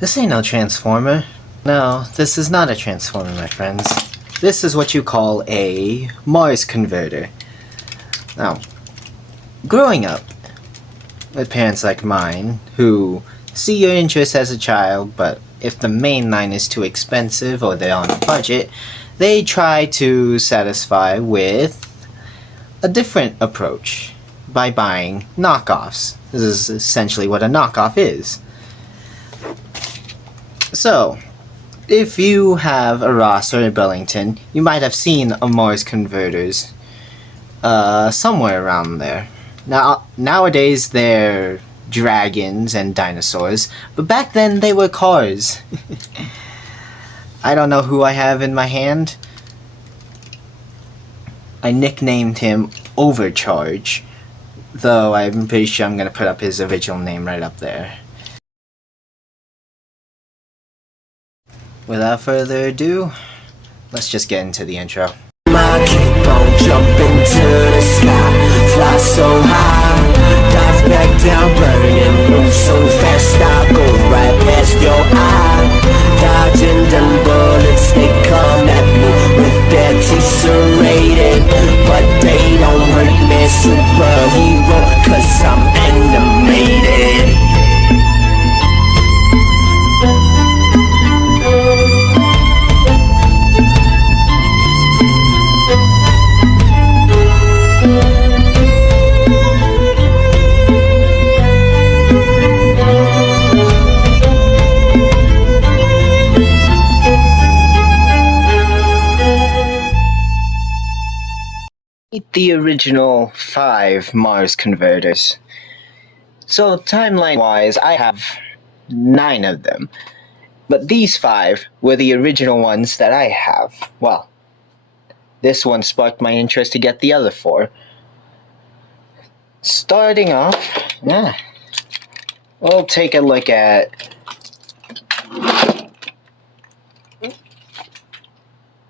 This ain't no transformer. No, this is not a transformer, my friends. This is what you call a Mars converter. Now, growing up with parents like mine, who see your interest as a child, but if the main line is too expensive or they're on a budget, they try to satisfy with a different approach by buying knockoffs. This is essentially what a knockoff is. So, if you have a Ross or a Bellington, you might have seen a Mars converters somewhere around there. Nowadays they're dragons and dinosaurs, but back then they were cars. I don't know who I have in my hand. I nicknamed him Overcharge, though I'm pretty sure I'm gonna put up his original name right up there. Without further ado, let's just get into the intro. I keep on jumping to the sky, fly so high, dive back down, burning, move so fast, I go right past your eye, dodging them bullets, they come at me with their teeth serrated, but they don't hurt me, superhero, cause I'm animated. The original 5 Mars converters. So timeline-wise, I have 9 of them. But these 5 were the original ones that I have. Well, this one sparked my interest to get the other 4. Starting off, we'll take a look at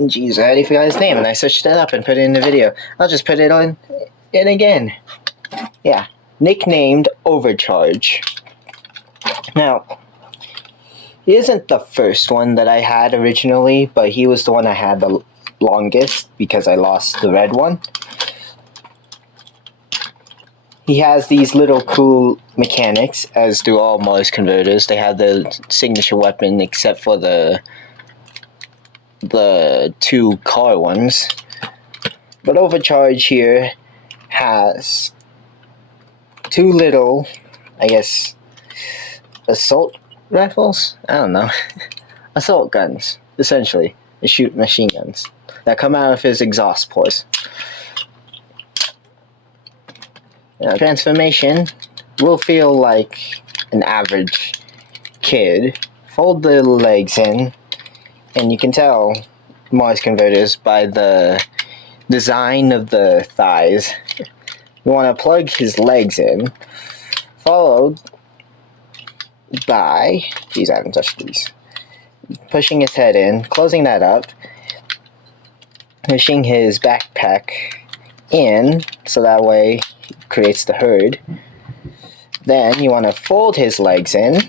Jeez, I already forgot his name and I searched it up and put it in the video. I'll just put it on in again. Yeah, nicknamed Overcharge. Now, he isn't the first one that I had originally, but he was the one I had the longest because I lost the red one. He has these little cool mechanics, as do all Mars converters. They have the signature weapon except for the 2 car ones, but Overcharge here has 2 little, I guess, assault rifles? I don't know. Assault guns, essentially. They shoot machine guns that come out of his exhaust pores. Now, transformation will feel like an average kid. Fold the legs in, and you can tell Mars converters by the design of the thighs. You want to plug his legs in, followed by, geez, I haven't touched these, pushing his head in, closing that up, pushing his backpack in, so that way he creates the hood. Then you want to fold his legs in,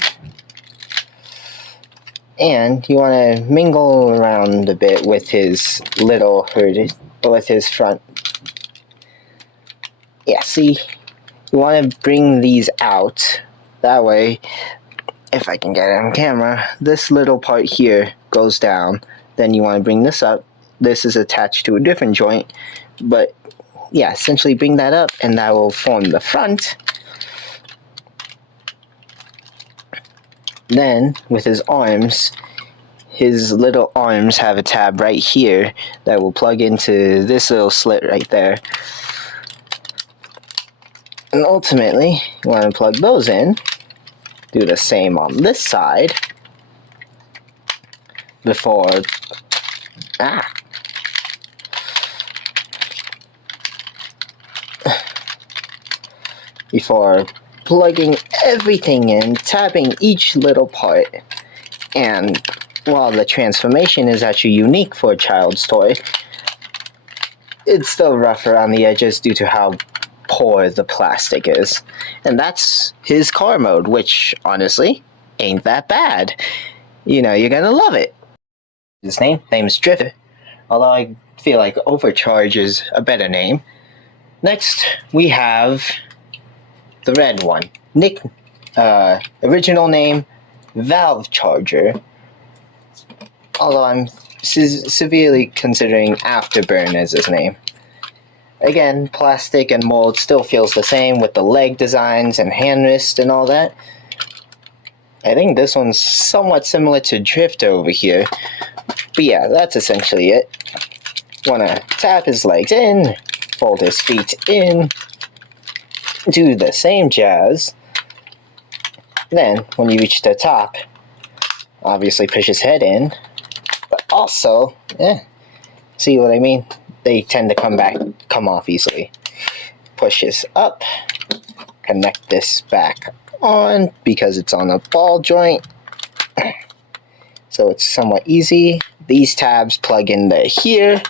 and you want to mingle around a bit with his little hood, with his front. Yeah, see? You want to bring these out. That way, if I can get it on camera, this little part here goes down. Then you want to bring this up. This is attached to a different joint. But, yeah, essentially bring that up, and that will form the front. Then, with his little arms have a tab right here that will plug into this little slit right there. And ultimately, you want to plug those in. Do the same on this side. Before plugging everything in, tapping each little part. And while the transformation is actually unique for a child's toy, it's still rough around the edges due to how poor the plastic is. And that's his car mode, which, honestly, ain't that bad. You know, you're gonna love it. His name's Drifter, although I feel like Overcharge is a better name. Next, we have the red one. Original name, Valve Charger. Although I'm severely considering Afterburn as his name. Again, plastic and mold still feels the same with the leg designs and hand wrist and all that. I think this one's somewhat similar to Drifter over here. But yeah, that's essentially it. Wanna tap his legs in, fold his feet in, do the same jazz. Then, when you reach the top, obviously push his head in. But also, see what I mean? They tend to come off easily. Push this up, connect this back on because it's on a ball joint. So it's somewhat easy. These tabs plug into here.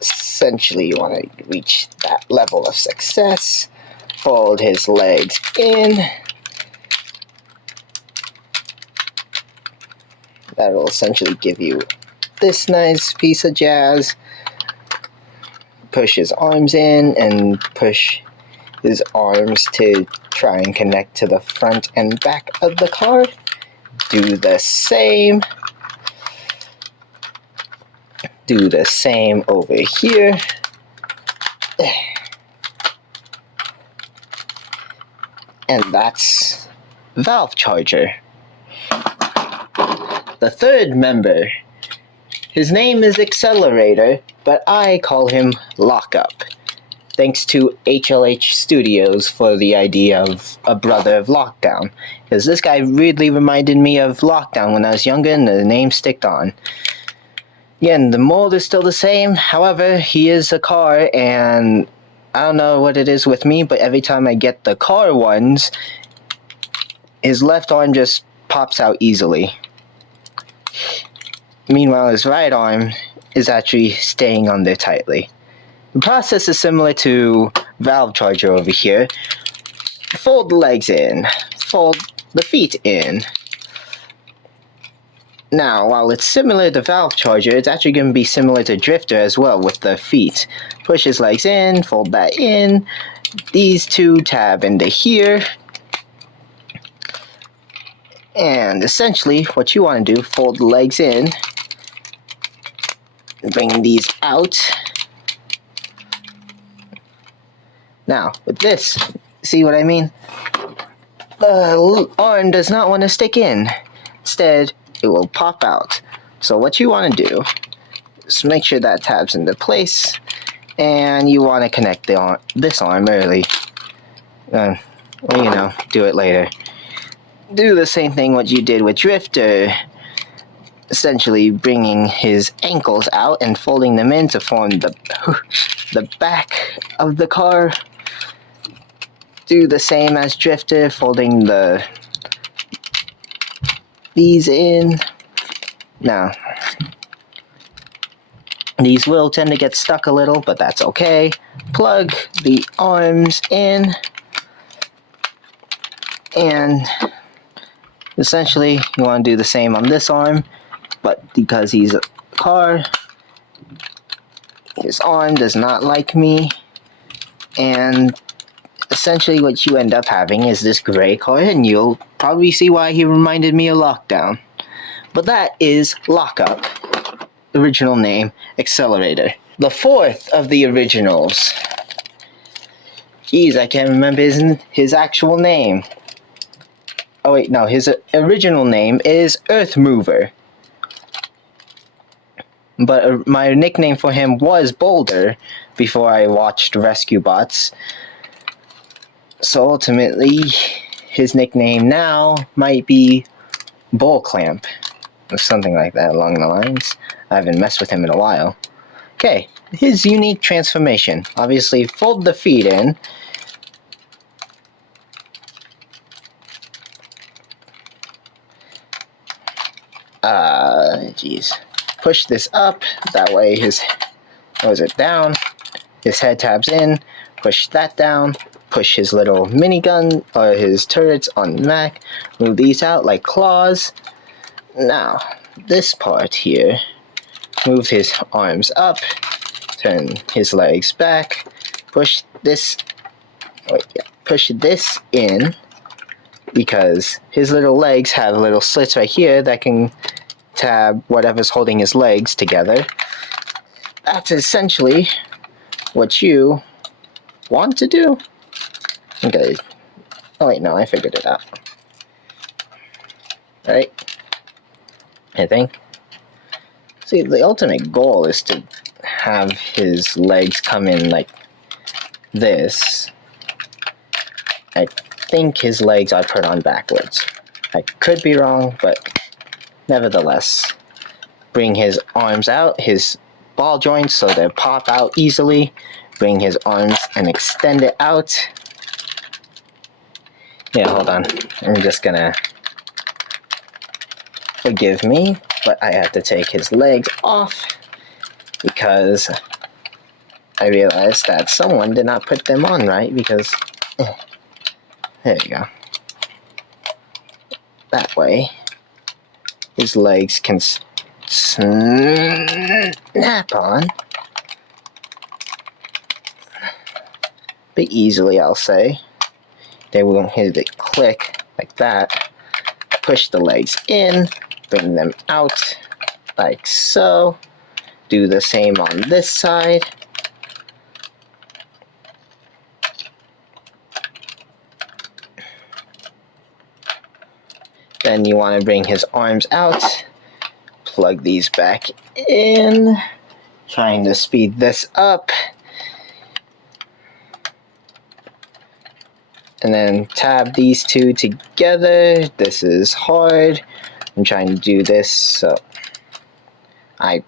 Essentially, you want to reach that level of success. Fold his legs in. That will essentially give you this nice piece of jazz. Push his arms in and push his arms to try and connect to the front and back of the car. Do the same. Do the same over here. And that's Valve Charger. The third member, his name is Accelerator, but I call him Lockup, thanks to HLH Studios for the idea of a brother of Lockdown, because this guy really reminded me of Lockdown when I was younger and the name sticked on. Again, the mold is still the same, however, he is a car, and I don't know what it is with me, but every time I get the car ones, his left arm just pops out easily. Meanwhile, his right arm is actually staying on there tightly. The process is similar to Valve Charger over here. Fold the legs in, fold the feet in. Now, while it's similar to Valve Charger, it's actually going to be similar to Drifter as well with the feet. Push his legs in, fold that in. These two tab into here. And essentially, what you want to do, fold the legs in. Bring these out. Now, with this, see what I mean? The arm does not want to stick in. Instead, it will pop out. So what you want to do is make sure that tabs into place, and you want to connect this arm early. Well, you know, do it later. Do the same thing what you did with Drifter, essentially bringing his ankles out and folding them in to form the back of the car. Do the same as Drifter, folding these in. Now, these will tend to get stuck a little, but that's okay. Plug the arms in, and essentially you want to do the same on this arm, but because he's a car, his arm does not like me, and essentially what you end up having is this gray car, and you'll probably see why he reminded me of Lockdown. But that is Lockup. Original name, Accelerator. The fourth of the originals. Geez, I can't remember his actual name. Oh wait, no, his original name is Earth Mover. But my nickname for him was Boulder before I watched Rescue Bots. So ultimately, his nickname now might be Bull Clamp, or something like that along the lines. I haven't messed with him in a while. Okay, his unique transformation. Obviously, fold the feet in. Jeez. Push this up, that way his, down, his head tabs in. push that down, push his little minigun or his turrets on the Mac, move these out like claws. Now, this part here, move his arms up, turn his legs back, push this in, because his little legs have little slits right here that can tab whatever's holding his legs together. That's essentially what you want to do. Okay. Oh wait, no, I figured it out. Right? I think. See, the ultimate goal is to have his legs come in like this. I think his legs are put on backwards. I could be wrong, but nevertheless. Bring his arms out, his ball joints, so they pop out easily. Bring his arms and extend it out. Yeah, hold on. I'm just gonna... Forgive me, but I have to take his legs off because I realized that someone did not put them on right, because... There you go. That way, his legs can snap on. Bit easily, I'll say. They won't hit it click like that. Push the legs in, bring them out like so. Do the same on this side. Then you want to bring his arms out, plug these back in, trying to speed this up. And then tab these two together. This is hard. I'm trying to do this, so I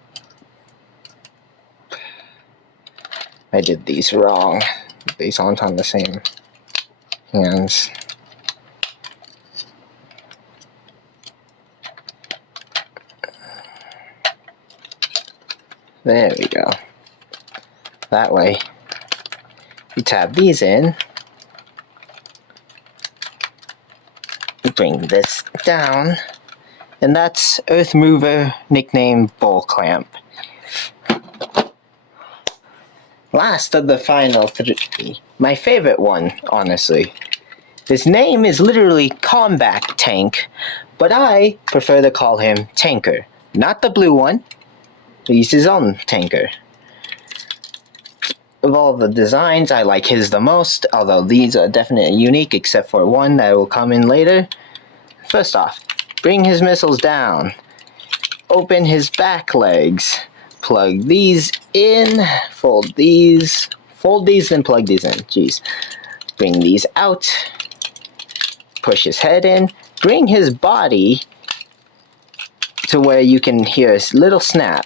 did these wrong. These aren't on the same hands. There we go. That way, you tab these in. Bring this down, and that's Earth Mover, nicknamed Bull Clamp. Last of the final three, my favorite one, honestly. His name is literally Combat Tank, but I prefer to call him Tanker. Not the blue one, he's his own tanker. Of all the designs, I like his the most, although these are definitely unique except for one that will come in later. First off, bring his missiles down. Open his back legs. Plug these in. Fold these, then plug these in. Jeez. Bring these out. Push his head in. Bring his body to where you can hear a little snap.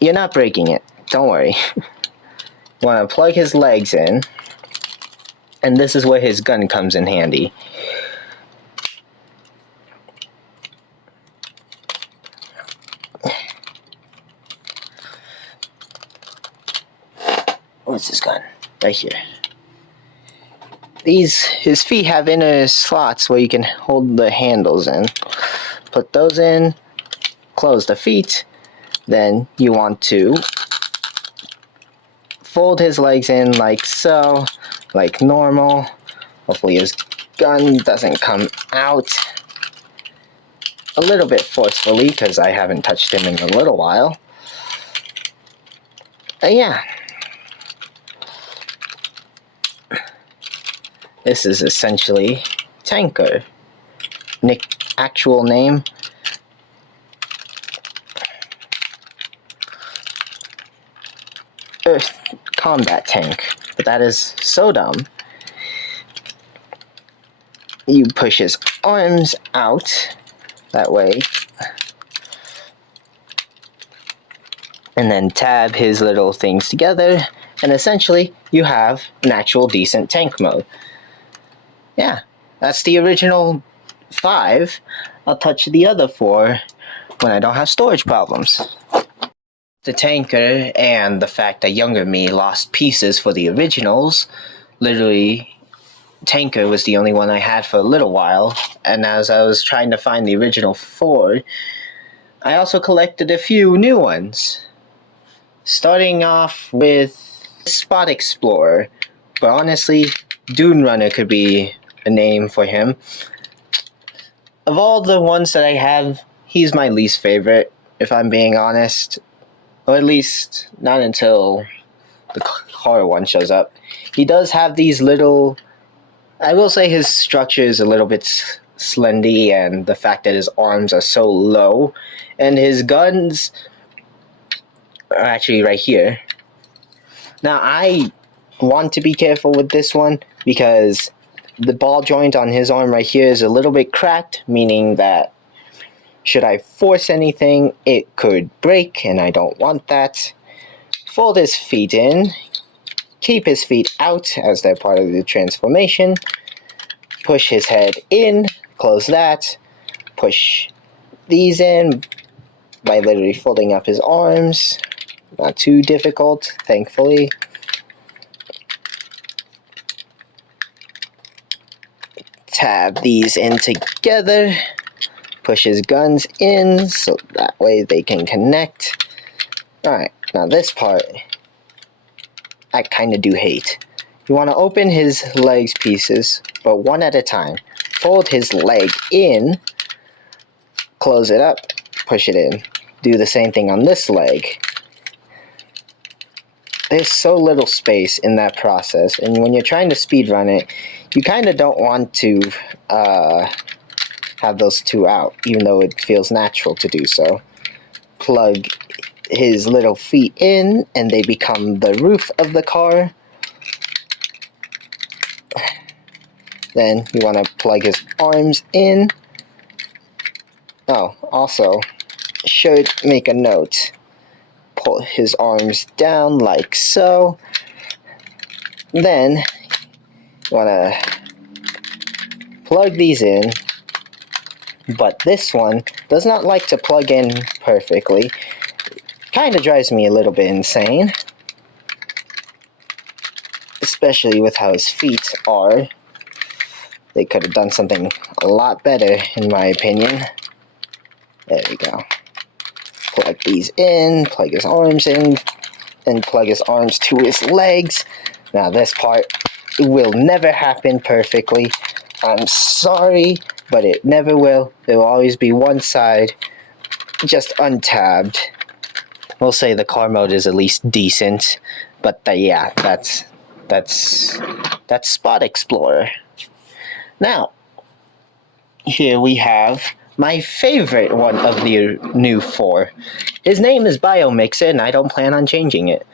You're not breaking it. Don't worry. You want to plug his legs in. And this is where his gun comes in handy. What's his gun? Right here. His feet have inner slots where you can hold the handles in. Put those in. Close the feet. Then you want to fold his legs in like so, like normal. Hopefully his gun doesn't come out a little bit forcefully, because I haven't touched him in a little while. Yeah. This is essentially Tanker. Actual name. Earth Combat Tank. But that is so dumb. You push his arms out that way. And then tab his little things together. And essentially, you have an actual decent tank mode. Yeah, that's the original 5. I'll touch the other 4 when I don't have storage problems. the tanker and the fact that younger me lost pieces for the originals, literally tanker was the only one I had for a little while, and as I was trying to find the original Ford, I also collected a few new ones. Starting off with Spot Explorer, but honestly, Dune Runner could be a name for him. Of all the ones that I have, he's my least favorite, if I'm being honest. Or at least, not until the car one shows up. He does have these little... I will say his structure is a little bit slendy, and the fact that his arms are so low, and his guns are actually right here. Now, I want to be careful with this one because the ball joint on his arm right here is a little bit cracked, meaning that should I force anything, it could break, and I don't want that. Fold his feet in. Keep his feet out as they're part of the transformation. Push his head in. Close that. Push these in by literally folding up his arms. Not too difficult, thankfully. Tab these in together. Push his guns in so that way they can connect. Alright, now this part I kind of do hate. You want to open his legs pieces, but one at a time. Fold his leg in, close it up, push it in. Do the same thing on this leg. There's so little space in that process, and when you're trying to speedrun it, you kind of don't want to have those two out, even though it feels natural to do so. Plug his little feet in, and they become the roof of the car. Then you want to plug his arms in. Oh, also, should make a note. Pull his arms down like so. Then you want to plug these in, but this one does not like to plug in perfectly. Kind of drives me a little bit insane, especially with how his feet are. They could have done something a lot better, in my opinion. There we go. Plug these in, plug his arms in, and plug his arms to his legs. Now this part will never happen perfectly. I'm sorry, but it never will. There will always be one side just untabbed. We'll say the car mode is at least decent, but yeah, that's Spot Explorer. Now, here we have my favorite one of the new four. His name is Biomixer, and I don't plan on changing it.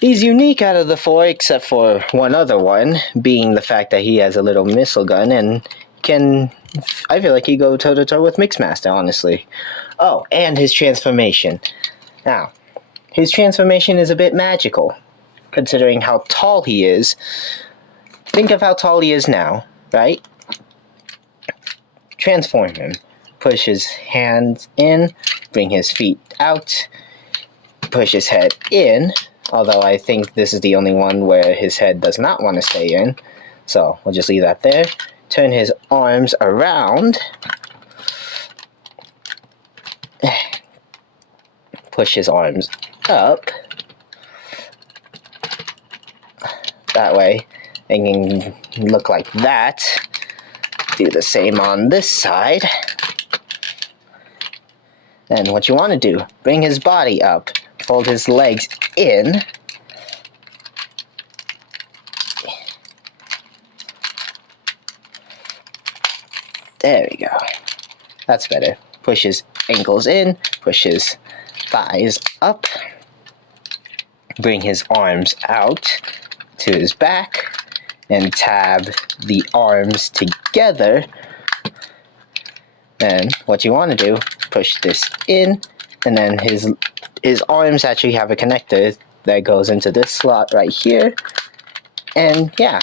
He's unique out of the four, except for one other one, being the fact that he has a little missile gun and I feel like he go toe-to-toe with Mixmaster, honestly. Oh, and his transformation. Now, his transformation is a bit magical, considering how tall he is. Think of how tall he is now, right? Transform him. Push his hands in, bring his feet out, push his head in, although I think this is the only one where his head does not want to stay in, so we'll just leave that there. Turn his arms around, push his arms up, that way it can look like that. Do the same on this side. And what you want to do, bring his body up, fold his legs in, there we go. That's better. Push his ankles in, push his thighs up, bring his arms out to his back, and tab the arms together. And what you want to do, push this in, and then his arms actually have a connector that goes into this slot right here. And yeah,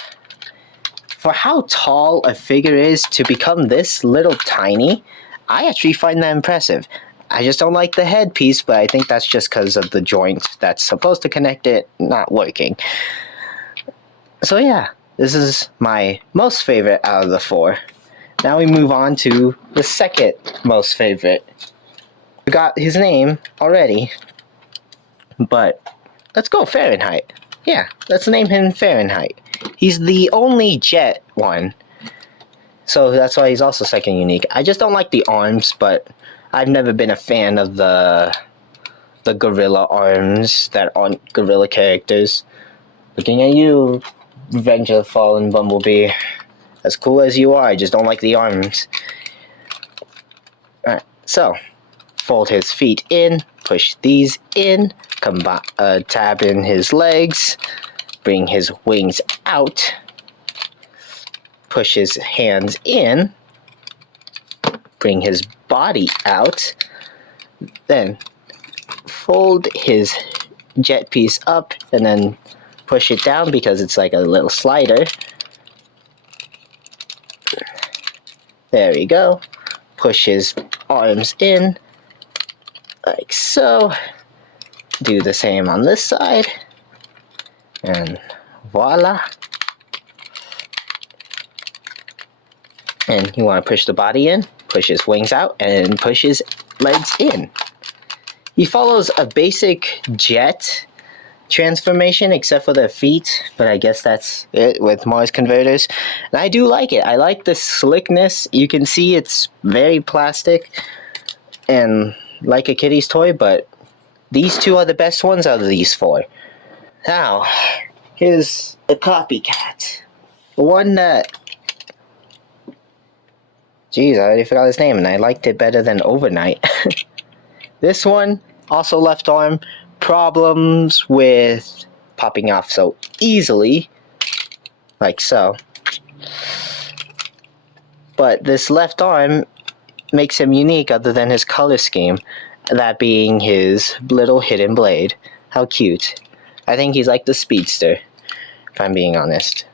for how tall a figure is to become this little tiny, I actually find that impressive. I just don't like the headpiece, but I think that's just because of the joint that's supposed to connect it not working. So yeah, this is my most favorite out of the 4. Now we move on to the second most favorite. We got his name already, but let's go Fahrenheit. Yeah, let's name him Fahrenheit. He's the only jet one, so that's why he's also second unique. I just don't like the arms, but I've never been a fan of the gorilla arms that aren't gorilla characters. Looking at you, Revenge of the Fallen Bumblebee. As cool as you are, I just don't like the arms. Alright, so fold his feet in, push these in, tab in his legs, bring his wings out, push his hands in, bring his body out, then fold his jet piece up and then push it down because it's like a little slider. There we go. Push his arms in like so. Do the same on this side. And voila. And you want to push the body in, push his wings out, and push his legs in. He follows a basic jet transformation except for the feet, but I guess that's it with Mars converters. And I do like it. I like the slickness. You can see it's very plastic and like a kitty's toy, but these 2 are the best ones out of these 4. Now, here's the copycat. The one that... Jeez, I already forgot his name, and I liked it better than Overnight. This one, also left arm, problems with popping off so easily, like so. But this left arm makes him unique other than his color scheme, that being his little hidden blade. How cute. I think he's like the Speedster, if I'm being honest.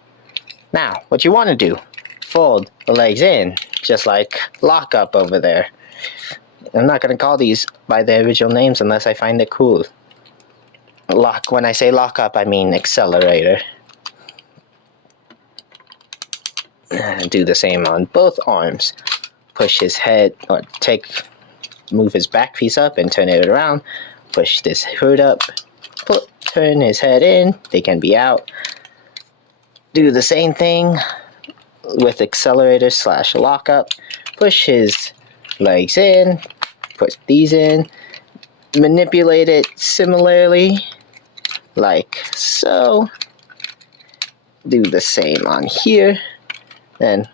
Now, what you want to do, fold the legs in, just like Lockup over there. I'm not going to call these by their original names unless I find it cool. When I say Lockup, I mean Accelerator. And do the same on both arms. Push his head, or move his back piece up and turn it around. Push this hood up. Turn his head in. They can be out. Do the same thing with Accelerator / Lockup. Push his legs in. Put these in. Manipulate it similarly, like so. Do the same on here. Then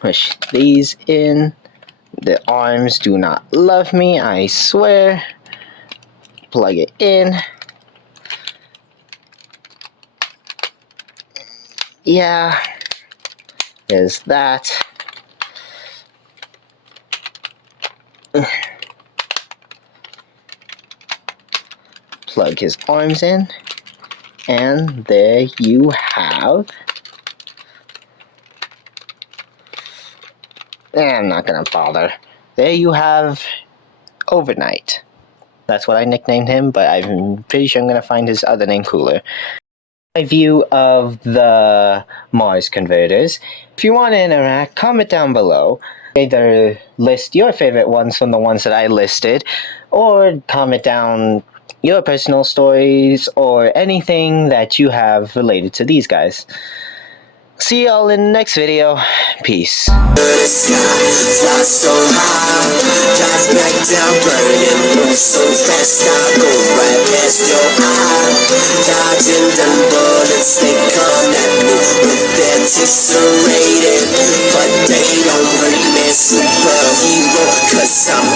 push these in. The arms do not love me, I swear. Plug it in. Yeah, there's that. Plug his arms in, and there you have... I'm not gonna bother. There you have Overnight. That's what I nicknamed him, but I'm pretty sure I'm gonna find his other name cooler. My view of the Mars converters. If you want to interact, comment down below. Either list your favorite ones from the ones that I listed, or comment down your personal stories or anything that you have related to these guys. See y'all in the next video. Peace. The sky, fly so high, dive back down, burning, move so fast, I go right past your eye. Dodging them bullets, they come at me with their teeth serrated, but they don't hurt me, superhero, cause I'm